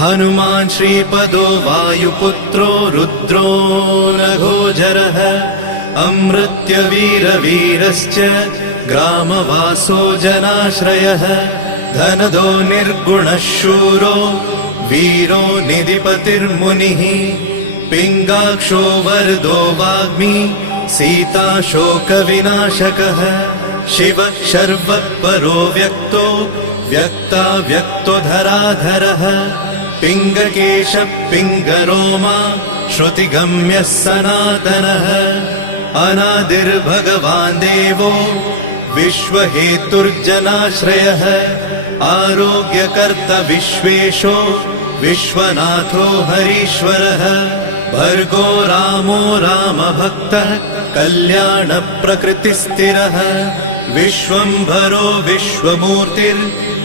हनुमान् श्रीपदो वायुपुत्रो रुद्रो नघोजरः अमृत्यवीरवीरश्च ग्रामवासो जनाश्रयः धनदो निर्गुणः शूरो वीरो निधिपतिर्मुनिः पिङ्गाक्षो वरदो वाग्मी सीता शोकविनाशकः शिवः शर्वः परो व्यक्तो व्यक्तो धराधरः पिङ्गकेशः पिङ्गरोमा श्रुतिगम्यः सनातनः अनादिर्भगवान् देवो विश्वहेतुर्जनाश्रयः आरोग्यकर्ता विश्वेशो विश्वनाथो हरीश्वरः भर्गो रामो रामभक्तः कल्याणप्रकृतिस्थिरः विश्वम्भरो विश्वमूर्तिर्